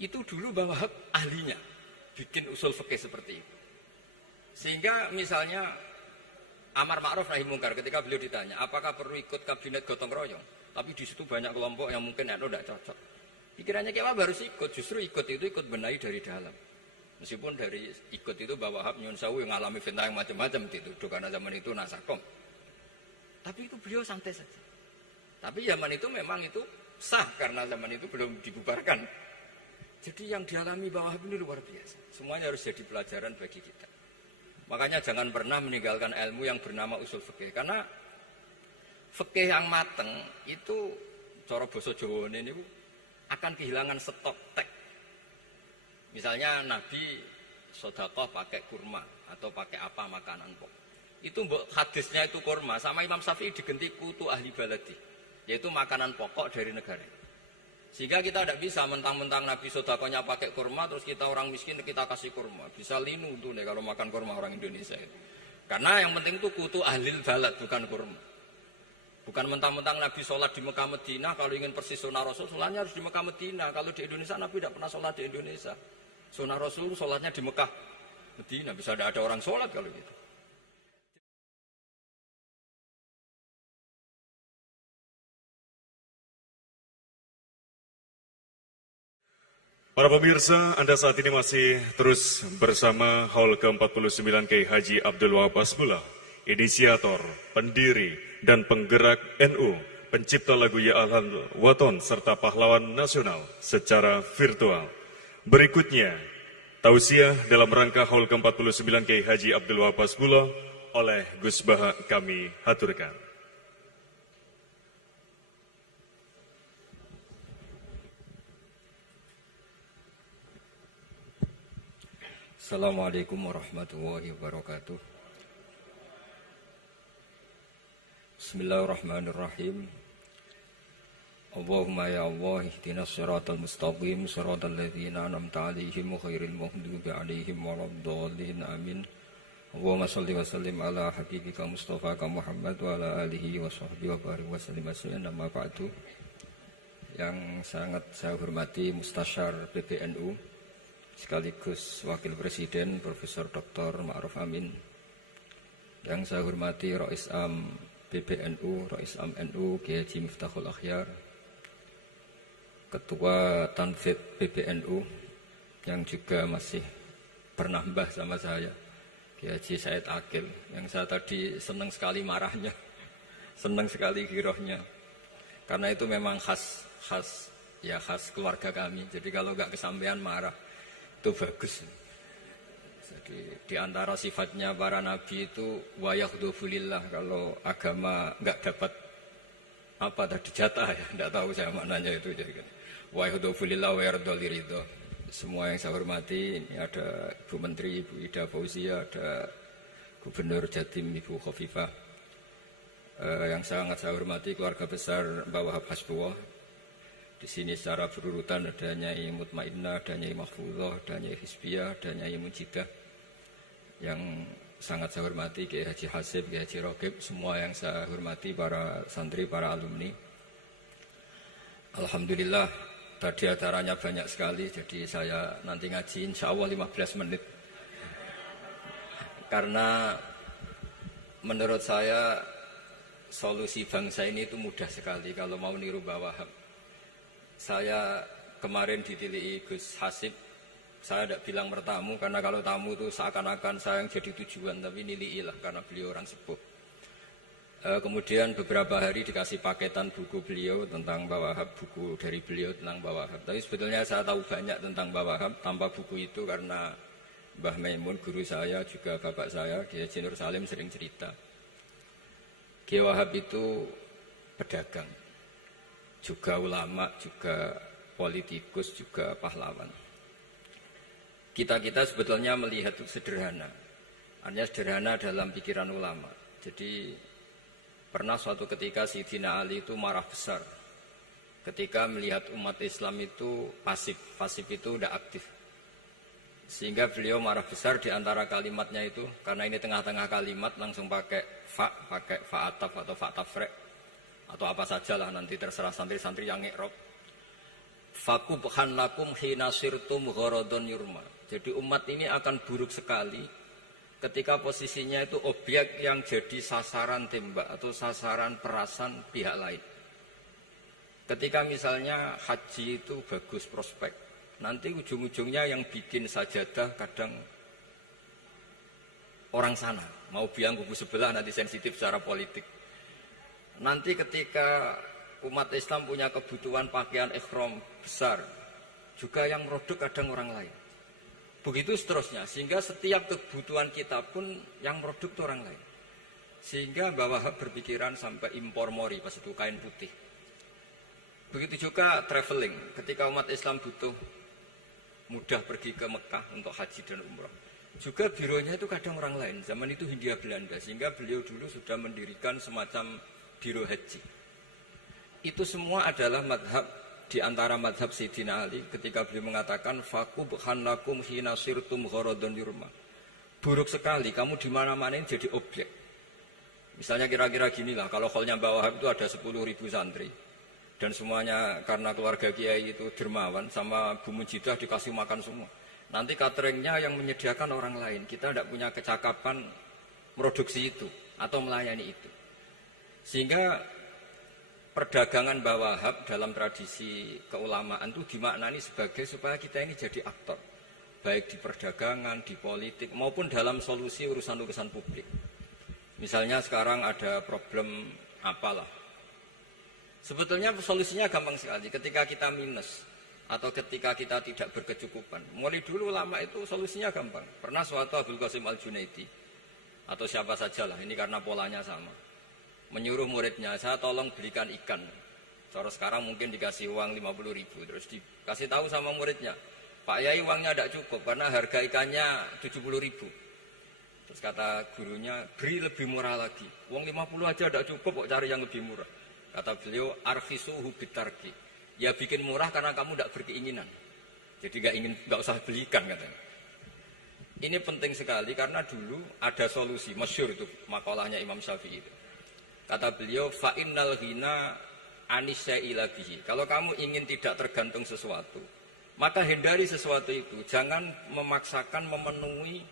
Itu dulu Mbah Wahab ahlinya bikin usul fikih seperti itu. Sehingga misalnya amar ma'ruf nahi mungkar, ketika beliau ditanya apakah perlu ikut kabinet gotong royong, tapi di situ banyak kelompok yang mungkin tidak cocok. Pikirannya Kiai Wahab harus ikut, justru ikut benahi dari dalam. Meskipun dari ikut itu Mbah Wahab nyun sewu yang ngalami fitnah yang macam-macam dituduh karena zaman itu nasakom. Tapi itu beliau santai saja. Tapi zaman itu memang itu sah karena zaman itu belum dibubarkan. Jadi yang dialami Mbah Wahab ini luar biasa. Semuanya harus jadi pelajaran bagi kita. Makanya jangan pernah meninggalkan ilmu yang bernama usul fikih. Karena fikih yang mateng itu cara basa Jawa ini akan kehilangan stok teks. Misalnya Nabi sedekah pakai kurma atau pakai apa makanan pokok. Itu hadisnya itu kurma, sama Imam Syafi'i digenti kutu ahli baladi, yaitu makanan pokok dari negara. Sehingga kita tidak bisa mentang-mentang Nabi sedekahnya pakai kurma terus kita orang miskin kita kasih kurma. Bisa linu tuh nih kalau makan kurma orang Indonesia itu. Karena yang penting itu kutu ahli balad bukan kurma. Bukan mentang-mentang Nabi sholat di Mekah Medina, kalau ingin persis sunnah Rasul, sholatnya harus di Mekah Medina. Kalau di Indonesia Nabi tidak pernah sholat di Indonesia. Sunnah Rasul sholatnya di Mekah Medina, bisa ada orang sholat kalau gitu. Para pemirsa, Anda saat ini masih terus bersama Haul ke-49 Kiai Haji Abdul Wahab Hasbullah, inisiator, pendiri, dan penggerak NU, pencipta lagu Ya Ahlal Waton, serta pahlawan nasional secara virtual. Berikutnya, tausiah dalam rangka Haul ke-49 Kiai Haji Abdul Wahab Hasbullah oleh Gus Baha kami haturkan. Assalamualaikum warahmatullahi wabarakatuh. Bismillahirrahmanirrahim. Allahumma ya Allah ihdinas siratal mustaqim siratal ladzina an'amta 'alaihim ghairil maghdubi 'alaihim waladdallin amin. Allahumma shalli wa sallim ala habibika Mustafa Muhammad wa ala alihi wa sahbihi wa barik wa sallim asliyan amma ba'du. Yang sangat saya hormati Mustasyar PBNU sekaligus Wakil Presiden Profesor Dr. Ma'ruf Amin, yang saya hormati Rais Am PBNU, Rais Am NU Kiai Haji Miftahul Akhyar, Ketua Tanfid PBNU yang juga masih bernambah sama saya, Kiai Haji Said Akil, yang saya tadi senang sekali marahnya, senang sekali girohnya, karena itu memang khas keluarga kami. Jadi kalau nggak kesampaian marah itu bagus. Jadi di antara sifatnya para nabi itu wayahdufulillah, kalau agama nggak dapat apa tadi jatah ya, nggak tahu saya maknanya itu. Jadi wayahdufulillah wayardoliridho. Semua yang saya hormati, ini ada Ibu Menteri Ibu Ida Fauzia, ada Gubernur Jatim Ibu Khofifah, yang sangat saya hormati keluarga besar Mbah Wahab Hasbullah. Di sini secara berurutan ada Nyai Mutmainnah, ada Nyai Mahfuzah, ada Nyai Hizbiyah, ada Nyai Mujidah. Yang sangat saya hormati Kiai Haji Hasib, Kiai Haji Rokib, semua yang saya hormati para santri, para alumni. Alhamdulillah tadi acaranya banyak sekali, jadi saya nanti ngaji insya Allah 15 menit. Karena menurut saya solusi bangsa ini itu mudah sekali kalau mau niru Mbah Wahab. Saya kemarin ditilihi Gus Hasib, saya tidak bilang bertamu karena kalau tamu itu seakan-akan saya yang jadi tujuan, tapi niliilah karena beliau orang sepuh. Kemudian beberapa hari dikasih paketan buku beliau tentang Mbah Wahab, buku dari beliau tentang Mbah Wahab. Tapi sebetulnya saya tahu banyak tentang Mbah Wahab tanpa buku itu karena Mbah Maimun, guru saya, juga bapak saya, Kiai Haji Nur Salim sering cerita. Kiai Wahab itu pedagang, juga ulama, juga politikus, juga pahlawan. Kita sebetulnya melihat itu sederhana. Artinya sederhana dalam pikiran ulama. Jadi pernah suatu ketika Sayyidina Ali itu marah besar ketika melihat umat Islam itu pasif itu tidak aktif. Sehingga beliau marah besar di antara kalimatnya itu, karena ini tengah-tengah kalimat langsung pakai fa'ataf atau fa'tafrek atau apa sajalah, nanti terserah santri-santri yang ngi'rob. Fakubhan lakum hina sirtum gharadun yurma. Jadi umat ini akan buruk sekali ketika posisinya itu objek yang jadi sasaran tembak atau sasaran perasan pihak lain. Ketika misalnya haji itu bagus prospek, nanti ujung-ujungnya yang bikin sajadah kadang orang sana, mau biang kubu sebelah nanti sensitif secara politik. Nanti ketika umat Islam punya kebutuhan pakaian ihram besar, juga yang produk kadang orang lain. Begitu seterusnya, sehingga setiap kebutuhan kita pun yang produk itu orang lain. Sehingga Mbah Wahab berpikiran sampai impor mori, pas itu kain putih. Begitu juga traveling, ketika umat Islam butuh mudah pergi ke Mekah untuk haji dan umrah. Juga bironya itu kadang orang lain, zaman itu Hindia Belanda, sehingga beliau dulu sudah mendirikan semacam biro haji. Itu semua adalah madhab di antara madhab Sayyidina Ali ketika beliau mengatakan fakubhan lakum hina sirtum gharadun yurma. Buruk sekali kamu di mana-mana ini jadi objek. Misalnya kira-kira ginilah, kalau hallnya Mbah Wahab itu ada 10.000 santri dan semuanya karena keluarga kiai itu dermawan sama Bu Mujidah dikasih makan semua. Nanti cateringnya yang menyediakan orang lain, kita tidak punya kecakapan produksi itu atau melayani itu. Sehingga perdagangan Mbah Wahab dalam tradisi keulamaan itu dimaknani sebagai supaya kita ini jadi aktor, baik di perdagangan, di politik, maupun dalam solusi urusan-urusan publik. Misalnya sekarang ada problem apalah. Sebetulnya solusinya gampang sekali. Ketika kita minus atau ketika kita tidak berkecukupan, mulai dulu ulama itu solusinya gampang. Pernah suatu Abdul Qasim Al-Junaidi atau siapa sajalah, ini karena polanya sama, menyuruh muridnya, saya tolong belikan ikan. Cara sekarang mungkin dikasih uang 50.000, terus dikasih tahu sama muridnya, Pak Yai uangnya tidak cukup karena harga ikannya 70.000. Terus kata gurunya, beri lebih murah lagi. Uang 50 aja tidak cukup, kok cari yang lebih murah. Kata beliau, arkhisuhu bitarki. Ya bikin murah karena kamu tidak berkeinginan. Jadi nggak usah belikan katanya. Ini penting sekali karena dulu ada solusi, masyhur itu makalahnya Imam Syafi'i itu. Kata beliau, fa'innal ghina anisya'ila bihi. Kalau kamu ingin tidak tergantung sesuatu, maka hindari sesuatu itu. Jangan memaksakan memenuhi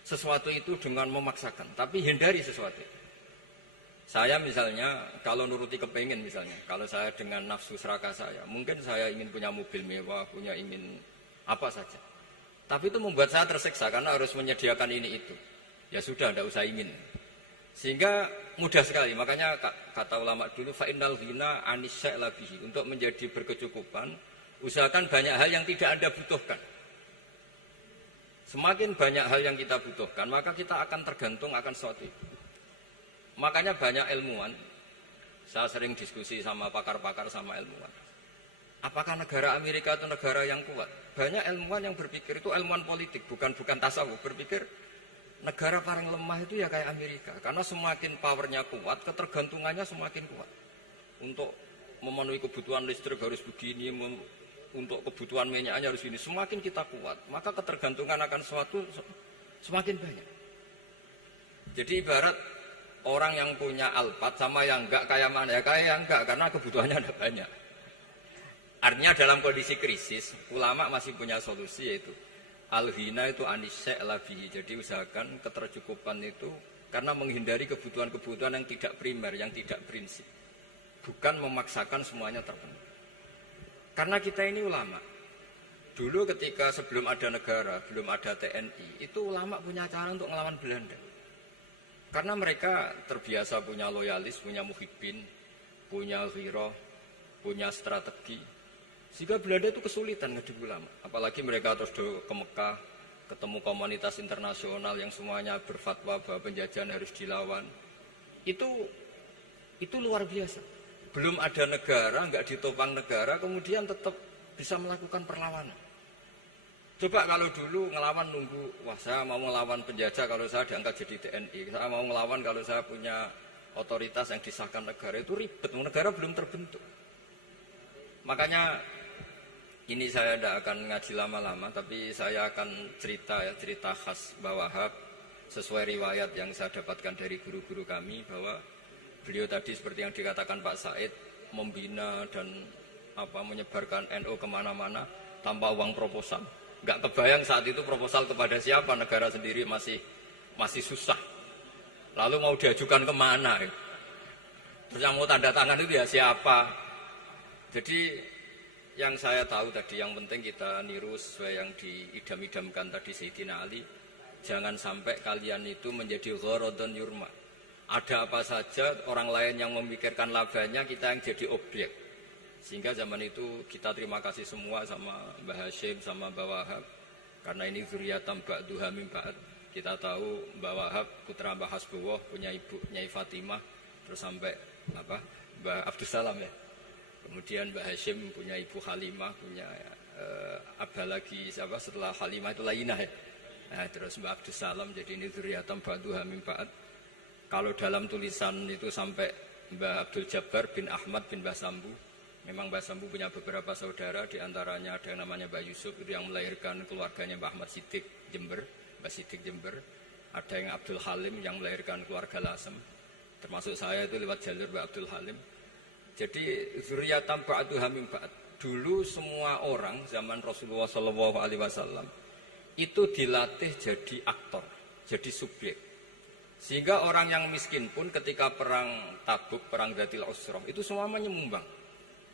sesuatu itu dengan memaksakan, tapi hindari sesuatu itu. Saya misalnya, kalau nuruti kepingin misalnya, kalau saya dengan nafsu serakah saya, mungkin saya ingin punya mobil mewah, ingin apa saja. Tapi itu membuat saya tersiksa karena harus menyediakan ini itu. Ya sudah, tidak usah ingin. Sehingga mudah sekali, makanya kata ulama dulu fa'innal ghina anisya'la bihi. Untuk menjadi berkecukupan, usahakan banyak hal yang tidak Anda butuhkan. Semakin banyak hal yang kita butuhkan, maka kita akan tergantung akan sesuatu itu. Makanya banyak ilmuwan, saya sering diskusi sama pakar-pakar sama ilmuwan. Apakah negara Amerika itu negara yang kuat? Banyak ilmuwan yang berpikir itu ilmuwan politik, bukan tasawuf, berpikir negara paling lemah itu ya kayak Amerika. Karena semakin powernya kuat, ketergantungannya semakin kuat. Untuk memenuhi kebutuhan listrik harus begini, untuk kebutuhan minyaknya harus ini. Semakin kita kuat, maka ketergantungan akan sesuatu semakin banyak. Jadi ibarat orang yang punya Alphard sama yang enggak kayak mana? Ya kayak yang enggak, karena kebutuhannya ada banyak. Artinya dalam kondisi krisis, ulama masih punya solusi, yaitu al-ghina itu anisya'la bihi. Jadi usahakan ketercukupan itu karena menghindari kebutuhan-kebutuhan yang tidak primer, yang tidak prinsip. Bukan memaksakan semuanya terpenuhi. Karena kita ini ulama. Dulu ketika sebelum ada negara, belum ada TNI, itu ulama punya cara untuk melawan Belanda. Karena mereka terbiasa punya loyalis, punya muhibbin, punya ghirah, punya strategi. Sehingga Belanda itu kesulitan ngedidik ulama. Apalagi mereka terus ke Mekah, ketemu komunitas internasional yang semuanya berfatwa bahwa penjajahan harus dilawan. Itu luar biasa. Belum ada negara, nggak ditopang negara, kemudian tetap bisa melakukan perlawanan. Coba kalau dulu ngelawan nunggu, wah saya mau ngelawan penjajah kalau saya diangkat jadi TNI, saya mau ngelawan kalau saya punya otoritas yang disahkan negara, itu ribet, negara belum terbentuk. Makanya ini saya tidak akan ngaji lama-lama, tapi saya akan cerita khas Mbah Wahab sesuai riwayat yang saya dapatkan dari guru-guru kami, bahwa beliau tadi seperti yang dikatakan Pak Said, membina dan menyebarkan NU kemana-mana tanpa uang proposal. Nggak kebayang saat itu proposal kepada siapa, negara sendiri masih susah. Lalu mau diajukan kemana? Terus yang mau tanda tangan itu ya siapa? Jadi yang saya tahu tadi, yang penting kita niru sesuai yang diidam-idamkan tadi Sayyidina Ali. Jangan sampai kalian itu menjadi gharadun yurma. Ada apa saja orang lain yang memikirkan labanya, kita yang jadi objek. Sehingga zaman itu kita terima kasih semua sama Mbah Hashim, sama Mbah Wahab. Karena ini zuriyatam ba'duha min ba'd. Kita tahu Mbah Wahab putra Mbah Hasbullah, punya ibu Nyai Fatimah, terus sampai Mbah Abdus Salam ya. Kemudian Mbah Hashim punya ibu Halimah, punya abah lagi siapa setelah Halimah itu Lainah ya. Nah, terus Mbah Abdus Salam, jadi ini zuriyatam ba'duha min ba'd. Kalau dalam tulisan itu sampai Mbah Abdul Jabbar bin Ahmad bin Mbah Sambu. Memang Mbah Sambu punya beberapa saudara, diantaranya ada yang namanya Mbah Yusuf, itu yang melahirkan keluarganya Mbah Ahmad Siddiq Jember, Mbah Siddiq Jember. Ada yang Abdul Halim yang melahirkan keluarga Lasem, termasuk saya itu lewat jalur Mbah Abdul Halim. Jadi zuriyatam ba'duha min ba'd. Dulu semua orang zaman Rasulullah SAW itu dilatih jadi aktor, jadi subjek. Sehingga orang yang miskin pun ketika perang Tabuk, perang Dzatil Usrah, itu semua menyumbang.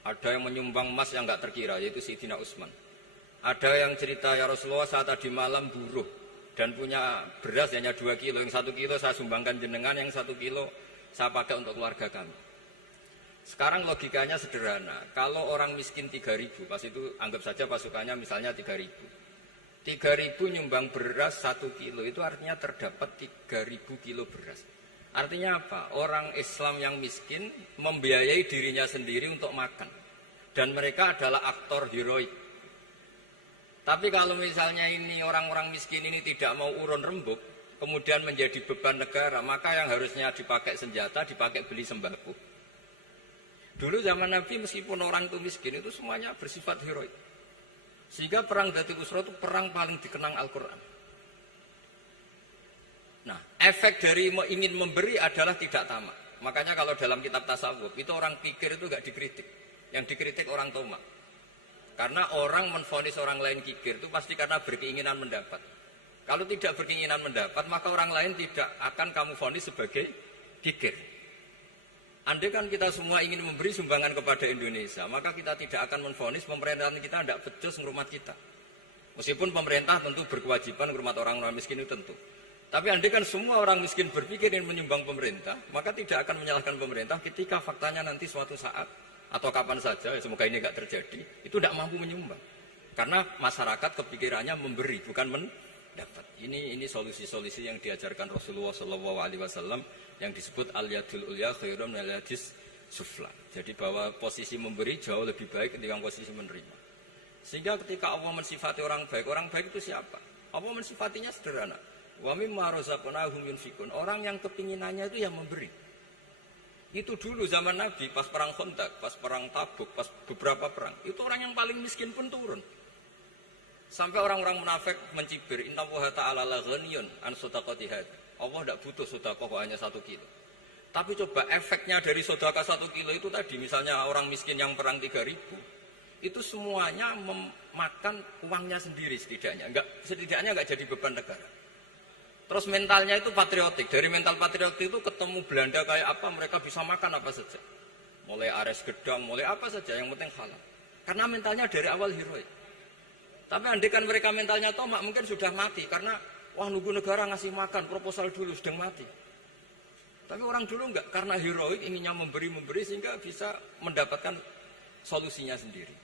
Ada yang menyumbang emas yang nggak terkira, yaitu Sayyidina Utsman. Ada yang cerita, ya Rasulullah saat tadi malam buruh dan punya beras hanya 2 kilo, yang 1 kilo saya sumbangkan jenengan, yang 1 kilo saya pakai untuk keluarga kami. Sekarang logikanya sederhana, kalau orang miskin 3.000, pas itu anggap saja pasukannya misalnya 3.000. 3.000 nyumbang beras 1 kilo, itu artinya terdapat 3.000 kilo beras. Artinya apa? Orang Islam yang miskin membiayai dirinya sendiri untuk makan. Dan mereka adalah aktor heroik. Tapi kalau misalnya ini orang-orang miskin ini tidak mau urun rembuk, kemudian menjadi beban negara, maka yang harusnya dipakai senjata, dipakai beli sembako. Dulu zaman Nabi meskipun orang itu miskin, itu semuanya bersifat heroik. Sehingga perang Dzatil Usrah itu perang paling dikenang Al-Quran. Nah, efek dari ingin memberi adalah tidak tamak. Makanya kalau dalam kitab tasawuf, itu orang pikir itu gak dikritik. Yang dikritik orang tomak. Karena orang menvonis orang lain kikir itu pasti karena berkeinginan mendapat. Kalau tidak berkeinginan mendapat, maka orang lain tidak akan kamu vonis sebagai kikir. Andai kan kita semua ingin memberi sumbangan kepada Indonesia, maka kita tidak akan menvonis pemerintahan kita tidak becus ngurmat kita. Meskipun pemerintah tentu berkewajiban ngurmat orang-orang miskin itu tentu. Tapi andai kan semua orang miskin berpikir ingin menyumbang pemerintah, maka tidak akan menyalahkan pemerintah ketika faktanya nanti suatu saat atau kapan saja, semoga ini tidak terjadi, itu tidak mampu menyumbang. Karena masyarakat kepikirannya memberi, bukan mendapat. Ini solusi-solusi yang diajarkan Rasulullah SAW yang disebut al-yadul ulya khairun minal yadis sufla. Jadi bahwa posisi memberi jauh lebih baik ketimbang posisi menerima. Sehingga ketika Allah mensifati orang baik itu siapa? Allah mensifatinya sederhana. Wa mimma razaqnahum yunfikun. Orang yang kepinginannya itu yang memberi. Itu dulu zaman Nabi pas perang Khandaq, pas perang Tabuk, pas beberapa perang, itu orang yang paling miskin pun turun. Sampai orang-orang munafik mencibir, innallaha ta'ala la ghaniyun an shadaqati hadza. Allah tidak butuh sedekah hanya 1 kilo. Tapi coba efeknya dari sedekah 1 kilo itu tadi, misalnya orang miskin yang perang 3.000, itu semuanya memakan uangnya sendiri setidaknya enggak jadi beban negara. Terus mentalnya itu patriotik. Dari mental patriotik itu ketemu Belanda kayak apa, mereka bisa makan apa saja. Mulai ares gedang, mulai apa saja, yang penting halal. Karena mentalnya dari awal heroik. Tapi andai kan mereka mentalnya tomak, mungkin sudah mati. Karena, wah nunggu negara ngasih makan, proposal dulu, sedang mati. Tapi orang dulu enggak, karena heroik, inginnya memberi sehingga bisa mendapatkan solusinya sendiri.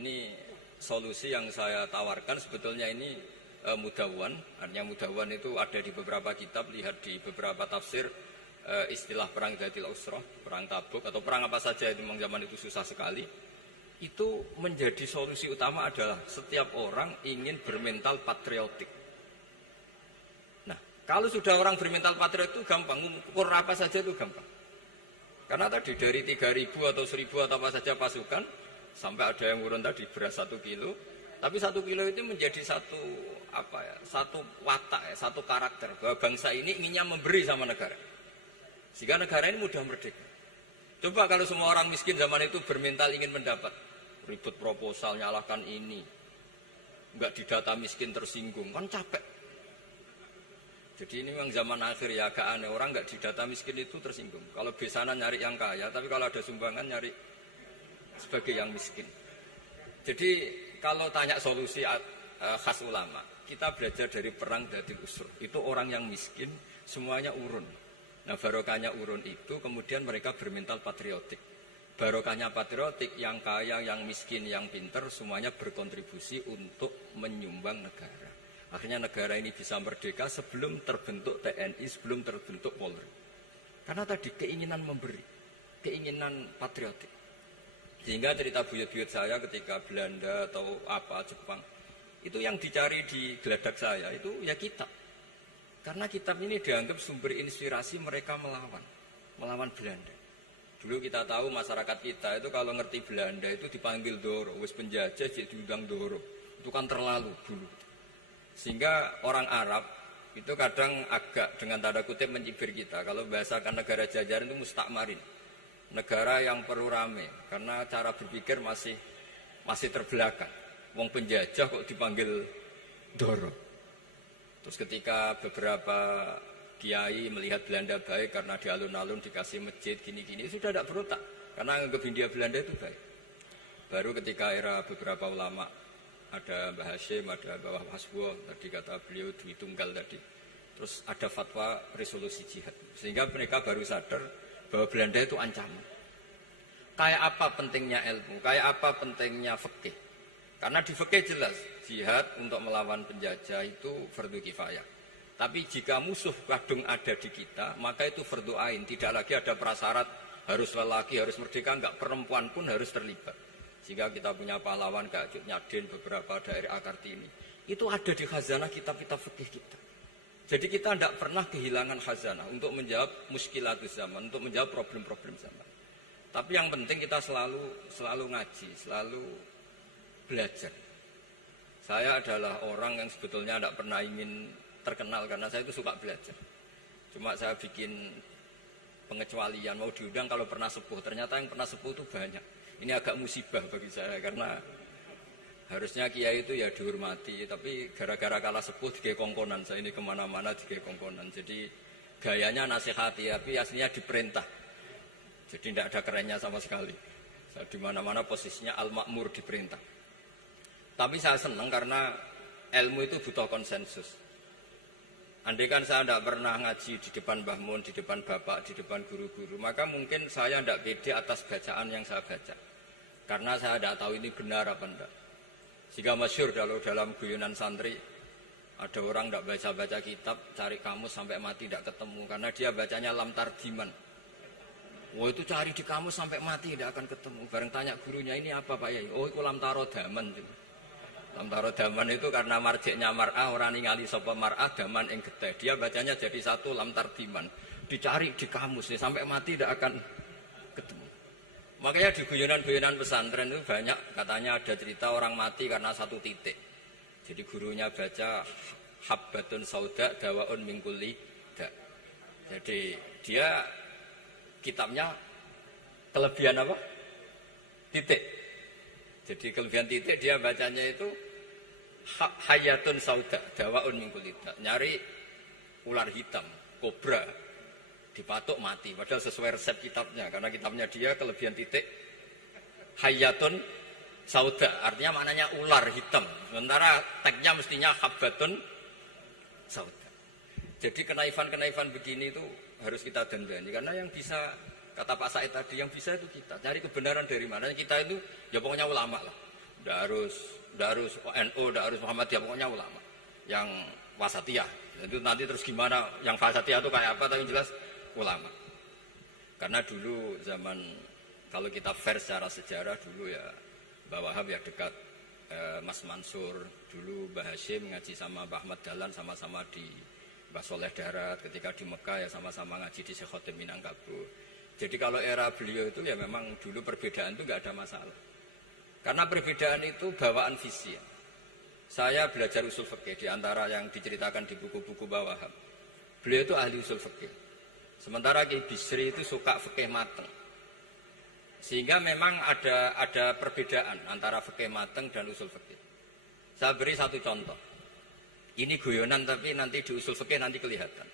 Ini solusi yang saya tawarkan, sebetulnya ini mudawwan. Artinya mudawwan itu ada di beberapa kitab, lihat di beberapa tafsir istilah perang Dzatil Usrah, perang Tabuk atau perang apa saja itu memang zaman itu susah sekali. Itu menjadi solusi utama adalah setiap orang ingin bermental patriotik. Nah, kalau sudah orang bermental patriotik itu gampang, ukur apa saja itu gampang. Karena tadi dari 3.000 atau 1.000 atau apa saja pasukan, sampai ada yang urun tadi beras 1 kilo, tapi 1 kilo itu menjadi satu watak, satu karakter bahwa bangsa ini inginnya memberi sama negara, sehingga negara ini mudah merdeka. Coba kalau semua orang miskin zaman itu bermental ingin mendapat, ribut proposal, nyalahkan ini, nggak didata miskin tersinggung, kan capek. Jadi ini memang zaman akhir ya agak aneh, orang nggak didata miskin itu tersinggung. Kalau besanan nyari yang kaya, tapi kalau ada sumbangan nyari sebagai yang miskin. Jadi kalau tanya solusi khas ulama, kita belajar dari perang Dhatil Usur. Itu orang yang miskin, semuanya urun. Nah barokahnya urun itu kemudian mereka bermental patriotik. Barokahnya patriotik, yang kaya, yang miskin, yang pinter, semuanya berkontribusi untuk menyumbang negara. Akhirnya negara ini bisa merdeka sebelum terbentuk TNI, sebelum terbentuk Polri. Karena tadi keinginan memberi, keinginan patriotik. Sehingga cerita buyut-buyut saya ketika Belanda atau apa Jepang, itu yang dicari di geladak saya itu ya kitab. Karena kitab ini dianggap sumber inspirasi mereka melawan Belanda. Dulu kita tahu masyarakat kita itu kalau ngerti Belanda itu dipanggil Doro, wis penjajah jadi diundang Doro. Itu kan terlalu dulu. Sehingga orang Arab itu kadang agak dengan tanda kutip mencibir kita. Kalau bahasakan negara jajahan itu mustakmarin. Negara yang perlu rame karena cara berpikir masih terbelakang. Wong penjajah kok dipanggil Doro. Terus ketika beberapa kiai melihat Belanda baik karena di alun-alun dikasih masjid gini-gini, sudah tidak berotak karena anggap Hindia Belanda itu baik. Baru ketika era beberapa ulama, ada Mbah Hashim, ada Mbah Hasbo, tadi kata beliau Dwi Tunggal tadi, terus ada fatwa resolusi jihad, sehingga mereka baru sadar bahwa Belanda itu ancaman. Kayak apa pentingnya ilmu, kayak apa pentingnya fikih. Karena di fikih jelas jihad untuk melawan penjajah itu fardu kifayah. Tapi jika musuh kadung ada di kita, maka itu fardu ain. Tidak lagi ada prasyarat harus lelaki, harus merdeka, enggak, perempuan pun harus terlibat. Sehingga kita punya pahlawan kayak Cut Nyadin, beberapa daerah Kartini. Itu ada di khazanah kitab-kitab fikih kita. Jadi kita tidak pernah kehilangan khazanah untuk menjawab muskilatus zaman, untuk menjawab problem-problem zaman. Tapi yang penting kita selalu ngaji, selalu belajar. Saya adalah orang yang sebetulnya tidak pernah ingin terkenal karena saya itu suka belajar. Cuma saya bikin pengecualian, mau diundang kalau pernah sepuh. Ternyata yang pernah sepuh itu banyak. Ini agak musibah bagi saya karena harusnya kiai itu ya dihormati. Tapi gara-gara kalah sepuh digawe kongkonan. Saya ini kemana-mana digawe kongkonan. Jadi gayanya nasihati, tapi aslinya diperintah. Jadi tidak ada kerennya sama sekali. Saya di mana-mana posisinya al-ma'mur, diperintah. Tapi saya senang karena ilmu itu butuh konsensus. Andai kan saya tidak pernah ngaji di depan Mbah Mun, di depan bapak, di depan guru-guru, maka mungkin saya tidak pede atas bacaan yang saya baca. Karena saya tidak tahu ini benar apa enggak. Sehingga masyhur kalau dalam guyonan santri, ada orang tidak baca-baca kitab, cari kamus sampai mati tidak ketemu. Karena dia bacanya lam tardiman. Wah itu cari di kamus sampai mati tidak akan ketemu. Bareng tanya gurunya, ini apa Pak Yai? Oh itu lam tarodaman. Lam tarodaman itu karena marjiknya mar'ah, orang ningali sapa mar'ah daman ing getih. Dia bacanya jadi satu lam tardiman. Dicari di kamus ya, sampai mati tidak akan ketemu. Makanya di guyonan-guyonan pesantren itu banyak katanya ada cerita orang mati karena satu titik. Jadi gurunya baca habbatun sauda dawaun min kulli da. Jadi dia kitabnya kelebihan apa? Titik. Jadi kelebihan titik dia bacanya itu hayatun sauda dawaun min kulli da. Nyari ular hitam, kobra dipatuk mati. Padahal sesuai resep kitabnya karena kitabnya dia kelebihan titik hayatun sauda, artinya maknanya ular hitam. Sementara teksnya mestinya habbatun sauda. Jadi kenaifan-kenaifan begini itu harus kita dandani karena yang bisa, kata Pak Said tadi, yang bisa itu kita. Cari kebenaran dari mana? Kita itu ya pokoknya ulama lah. Tidak harus NU, tidak harus Muhammadiyah, pokoknya ulama. Yang wasatiyah. Itu nanti terus gimana? Yang wasatiyah itu kayak apa? Tapi jelas ulama. Karena dulu zaman kalau kita fair secara sejarah dulu ya Mbah Wahab ya dekat Mas Mansur, dulu Mbah Hashim ngaji sama Mbah Ahmad Dahlan sama-sama di Mbah Soleh Darat, ketika di Mekah ya sama-sama ngaji di Syekh Khotim Minangkabau. Jadi kalau era beliau itu ya memang dulu perbedaan itu nggak ada masalah. Karena perbedaan itu bawaan visi. Saya belajar usul fikih di antara yang diceritakan di buku-buku Mbah Wahab. Beliau itu ahli usul fikih. Sementara Ki Bisri itu suka fikih mateng. Sehingga memang ada perbedaan antara fikih mateng dan usul fikih. Saya beri satu contoh. Ini guyonan tapi nanti di usul fikih nanti kelihatan.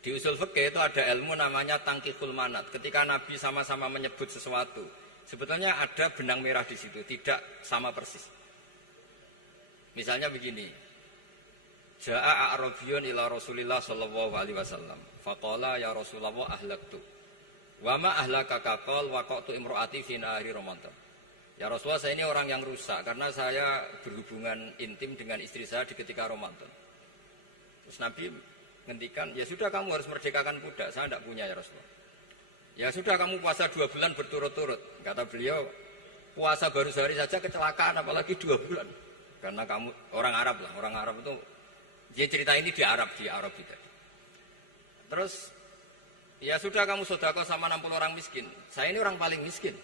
Di usul fikih itu ada ilmu namanya tangkihul manat. Ketika Nabi sama-sama menyebut sesuatu, sebetulnya ada benang merah di situ, tidak sama persis. Misalnya begini. Ja'a a'rabiyun ila Rasulillah sallallahu alaihi wasallam. Faqala ya Rasulullah ahlaktu. Wa ma ahlaka qal waqatu imraati fi nahari Ramadan. Ya Rasulullah, saya ini orang yang rusak karena saya berhubungan intim dengan istri saya di ketika Ramadan. Terus Nabi ngendikan, ya sudah kamu harus merdekakan budak, saya tidak punya ya Rasulullah. Ya sudah kamu puasa 2 bulan berturut-turut. Kata beliau, puasa baru sehari saja kecelakaan apalagi 2 bulan. Karena kamu orang Arab lah, orang Arab itu dia cerita ini di Arab itu. Terus ya sudah kamu sedekah sama 60 orang miskin. Saya ini orang paling miskin.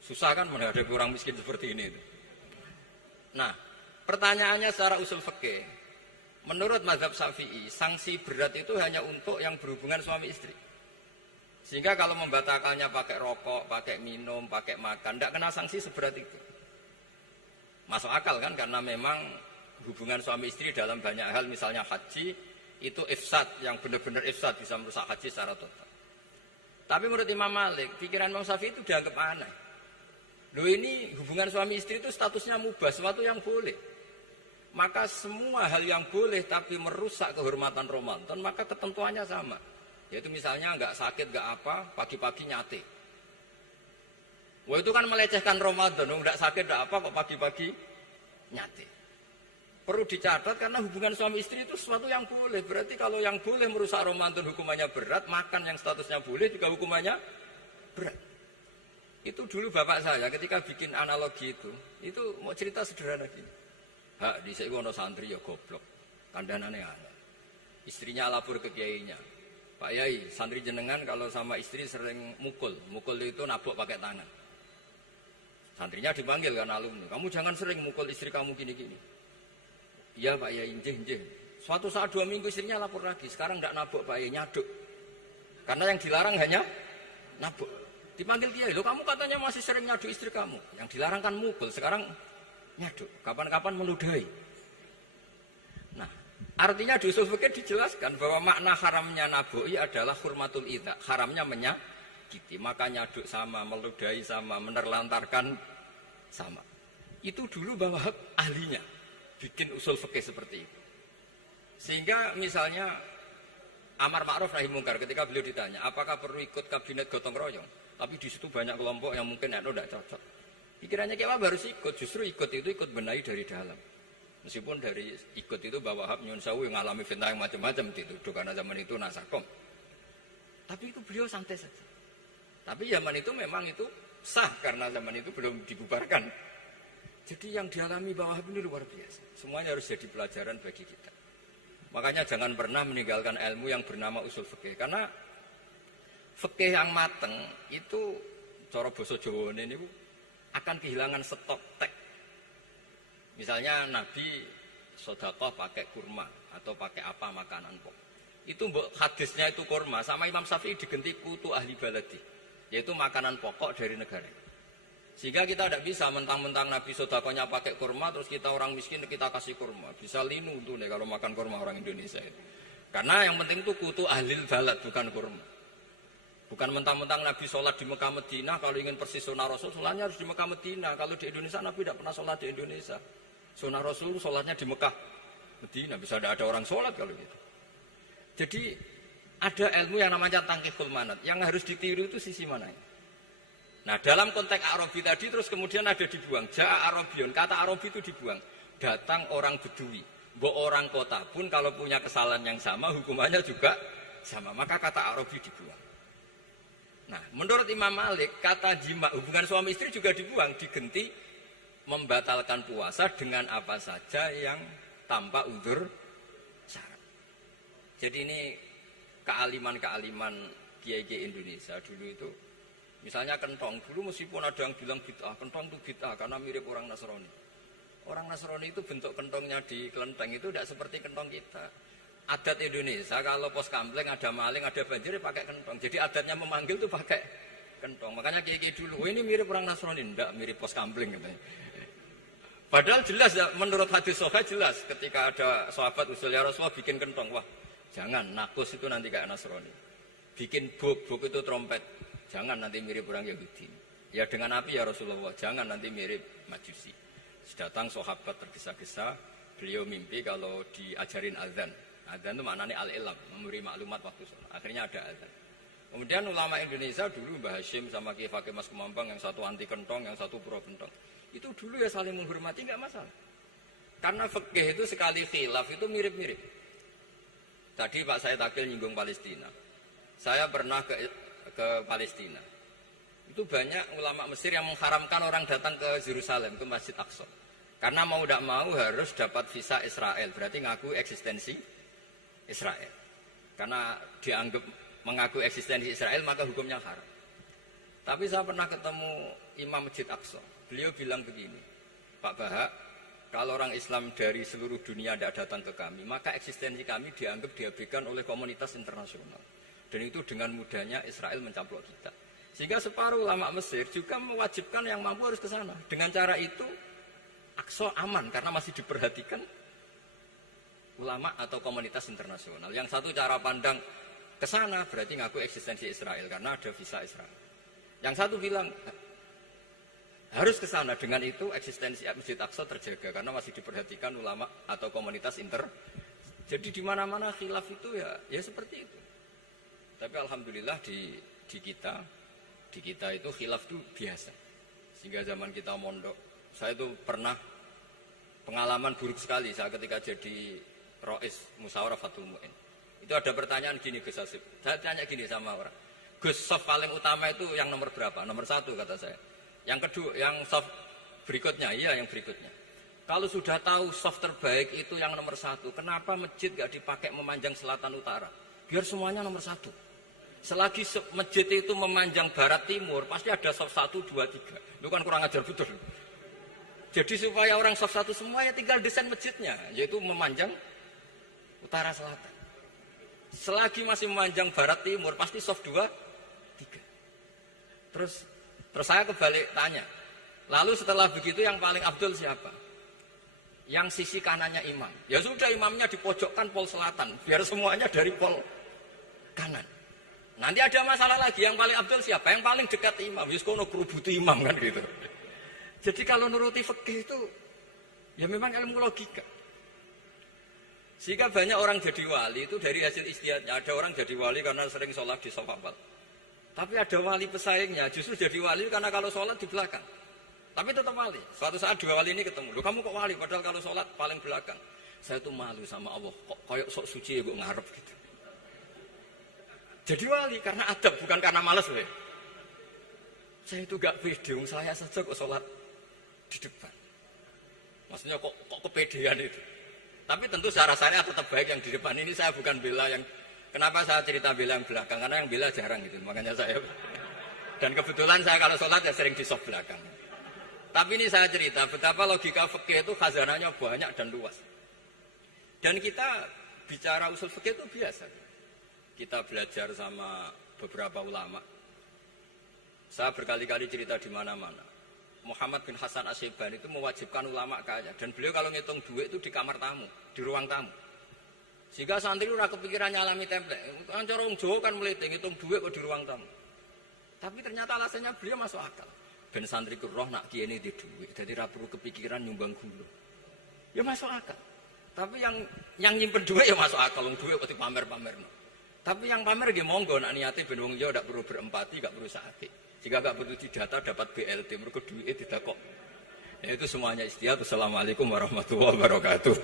Susah kan menghadapi orang miskin seperti ini. Nah, pertanyaannya secara usul fikih. Menurut mazhab Syafi'i, sanksi berat itu hanya untuk yang berhubungan suami istri. Sehingga kalau membatalkannya pakai rokok, pakai minum, pakai makan, tidak kena sanksi seberat itu. Masuk akal kan, karena memang hubungan suami istri dalam banyak hal, misalnya haji, itu ifsad, yang benar-benar ifsad, bisa merusak haji secara total. Tapi menurut Imam Malik, pikiran Imam Syafi'i itu dianggap aneh. Loh, ini hubungan suami istri itu statusnya mubah, sesuatu yang boleh. Maka semua hal yang boleh tapi merusak kehormatan Ramadan, maka ketentuannya sama. Yaitu misalnya nggak sakit, nggak apa, pagi-pagi nyate. Wah, itu kan melecehkan Ramadan, nggak sakit, nggak apa, kok pagi-pagi nyate. Perlu dicatat karena hubungan suami istri itu sesuatu yang boleh. Berarti kalau yang boleh merusak Ramadan hukumannya berat, makan yang statusnya boleh juga hukumannya berat. Itu dulu bapak saya ketika bikin analogi itu mau cerita sederhana gini. Hak di ono santri ya goblok, kandhanane aneh. Istrinya lapor ke kiainya. Pak Yai, santri jenengan kalau sama istri sering mukul itu nabok pakai tangan. Santrinya dipanggil kan alumni, kamu jangan sering mukul istri kamu gini-gini. Iya Pak Yai, njeh. Suatu saat 2 minggu istrinya lapor lagi, sekarang tidak nabok Pak Yai, nyaduk. Karena yang dilarang hanya nabok. Dipanggil kiai, lo kamu katanya masih sering nyaduk istri kamu. Yang dilarang kan mukul, sekarang nyaduk. Kapan-kapan meludahi. Nah, artinya di usul fikih dijelaskan bahwa makna haramnya naboi adalah hurmatul idza, haramnya menyakiti. Maka nyaduk sama, meludahi sama, menerlantarkan sama. Itu dulu bahwa ahlinya bikin usul fikih seperti itu. Sehingga misalnya amar ma'ruf nahi mungkar, ketika beliau ditanya, apakah perlu ikut kabinet gotong royong? Tapi di situ banyak kelompok yang mungkin tidak cocok. Pikirannya kayak apa harus ikut, justru ikut benahi dari dalam. Meskipun dari ikut itu Mbah Wahab nyun sewu yang ngalami fitnah yang macam-macam dituduh karena zaman itu nasakom. Tapi itu beliau santai saja. Tapi zaman itu memang itu sah karena zaman itu belum dibubarkan. Jadi yang dialami Mbah Wahab ini luar biasa. Semuanya harus jadi pelajaran bagi kita. Makanya jangan pernah meninggalkan ilmu yang bernama usul fikih. Karena fikih yang mateng itu cara basa Jawa ini akan kehilangan stok teks. Misalnya Nabi sedekah pakai kurma atau pakai apa makanan pokok. Itu hadisnya itu kurma, sama Imam Syafi'i digenti kutu ahli baladi, yaitu makanan pokok dari negara. Sehingga kita tidak bisa mentang-mentang Nabi sedekahnya pakai kurma terus kita orang miskin kita kasih kurma. Bisa linu tuh nih kalau makan kurma orang Indonesia itu. Karena yang penting itu kutu ahli balad bukan kurma. Bukan mentang-mentang Nabi sholat di Mekah Medina, kalau ingin persis sunnah Rasul, sholatnya harus di Mekah Medina. Kalau di Indonesia, Nabi tidak pernah sholat di Indonesia. Sunnah Rasul, sholatnya di Mekah Medina. Bisa ada orang sholat kalau gitu. Jadi, ada ilmu yang namanya tangkihul manat. Yang harus ditiru itu sisi mana? Nah, dalam konteks Arabi tadi, terus kemudian ada dibuang. Ja'a Arabion, kata Arabi itu dibuang. Datang orang Bedui. Mbok orang kota pun kalau punya kesalahan yang sama, hukumannya juga sama. Maka kata Arabi dibuang. Nah, menurut Imam Malik, kata jima, hubungan suami istri juga dibuang, digenti membatalkan puasa dengan apa saja yang tanpa udzur syarat. Jadi ini kealiman-kealiman kiai-kiai Indonesia dulu itu, misalnya kentong, dulu meskipun ada yang bilang bid'ah, kentong itu bid'ah karena mirip orang Nasrani. Orang Nasrani itu bentuk kentongnya di kelenteng itu tidak seperti kentong kita. Adat Indonesia kalau pos kampleng ada maling, ada banjir pakai kentong. Jadi adatnya memanggil tuh pakai kentong. Makanya kiai dulu, ini mirip orang Nasrani, enggak mirip pos kampling katanya. Padahal jelas ya, menurut hadis sahih jelas ketika ada sahabat usul ya Rasulullah bikin kentong, wah jangan nakus itu nanti kayak Nasrani. Bikin bok itu trompet, jangan nanti mirip orang Yahudi. Ya dengan api ya Rasulullah, jangan nanti mirip Majusi. Datang sahabat tergesa-gesa, beliau mimpi kalau diajarin azan. Azan itu maknanya al-ilam, memberi maklumat waktu sholat. Akhirnya ada azan. Kemudian ulama Indonesia dulu Mbah Hashim sama Kiai Fakih Mas Kemambang, yang satu anti kentong, yang satu pro kentong. Itu dulu ya saling menghormati, nggak masalah. Karena fikih itu sekali khilaf itu mirip-mirip. Tadi Pak saya takil nyinggung Palestina. Saya pernah ke Palestina. Itu banyak ulama Mesir yang mengharamkan orang datang ke Yerusalem, ke Masjid Aqsa. Karena mau tidak mau harus dapat visa Israel, berarti ngaku eksistensi Israel. Karena dianggap mengaku eksistensi Israel, maka hukumnya haram. Tapi saya pernah ketemu Imam Masjid Aqsa. Beliau bilang begini, Pak Bahak, kalau orang Islam dari seluruh dunia tidak datang ke kami, maka eksistensi kami dianggap diabaikan oleh komunitas internasional. Dan itu dengan mudahnya Israel mencaplok kita. Sehingga separuh ulama Mesir juga mewajibkan yang mampu harus ke sana. Dengan cara itu, Aqsa aman karena masih diperhatikan ulama atau komunitas internasional. Yang satu cara pandang ke sana berarti ngaku eksistensi Israel karena ada visa Israel. Yang satu bilang harus ke sana, dengan itu eksistensi Masjid Aqsa terjaga karena masih diperhatikan ulama atau komunitas Jadi di mana-mana khilaf itu ya seperti itu. Tapi alhamdulillah di kita itu khilaf itu biasa. Sehingga zaman kita mondok, saya itu pernah pengalaman buruk sekali saya ketika jadi Rois Musyawarah Fatul Mu'in. Itu ada pertanyaan gini Gus Hasib. Saya tanya gini sama orang, Gus, soft paling utama itu yang nomor berapa? Nomor 1 kata saya. Yang kedua, yang soft berikutnya, iya yang berikutnya. Kalau sudah tahu soft terbaik itu yang nomor 1, kenapa masjid gak dipakai memanjang selatan utara? Biar semuanya nomor 1. Selagi masjid itu memanjang barat timur, pasti ada soft 1, 2, 3. Itu kan kurang ajar betul. Jadi supaya orang soft 1 semua ya tinggal desain masjidnya, yaitu memanjang utara selatan. Selagi masih memanjang barat timur, pasti soft 2, 3. Terus saya kebalik tanya, lalu setelah begitu yang paling abdul siapa? Yang sisi kanannya imam. Ya sudah, imamnya dipojokkan pol selatan, biar semuanya dari pol kanan. Nanti ada masalah lagi, yang paling abdul siapa? Yang paling dekat imam. Yuskono kerubuti imam kan gitu. Jadi kalau nuruti fikih itu ya memang ilmu logika. Sehingga banyak orang jadi wali itu dari hasil ijtihadnya. Ada orang jadi wali karena sering sholat di shaf awal. Tapi ada wali pesaingnya justru jadi wali karena kalau sholat di belakang. Tapi tetap wali. Suatu saat dua wali ini ketemu. Loh, kamu kok wali? Padahal kalau sholat paling belakang. Saya tuh malu sama Allah. Kok kayak sok suci ya gue ngarep gitu. Jadi wali karena adab, bukan karena malas loh. Saya itu gak pede, saya saja kok sholat di depan. Maksudnya kok kepedean itu. Tapi tentu saya rasanya tetap baik yang di depan. Ini saya bukan bela yang, kenapa saya cerita bela yang belakang? Karena yang bela jarang gitu, makanya saya. Dan kebetulan saya kalau sholat ya sering di soft belakang. Tapi ini saya cerita betapa logika fikih itu khazanahnya banyak dan luas. Dan kita bicara usul fikih itu biasa. Kita belajar sama beberapa ulama. Saya berkali-kali cerita di mana-mana. Muhammad bin Hasan Asy-Syaibani itu mewajibkan ulama kaya. Dan beliau kalau ngitung duit itu di kamar tamu, di ruang tamu. Sehingga santri ora kepikiran nyalami template. Kan cara wong Jawa kan mlete ngitung duit kok di ruang tamu. Tapi ternyata alasannya beliau masuk akal. Ben santri ku roh nak kiye ini di duit. Jadi ra perlu kepikiran nyumbang gula. Ya masuk akal. Tapi yang nyimpen duit ya masuk akal, wong duit kok dipamer-pamerno. Tapi yang pamer nggih monggo nak niate ben wong ya ndak perlu berempati, nggak perlu sakit. Jika nggak perlu didata dapat BLT, mergo duit tidak kok. Ya, itu semuanya istihad. Assalamualaikum warahmatullahi wabarakatuh.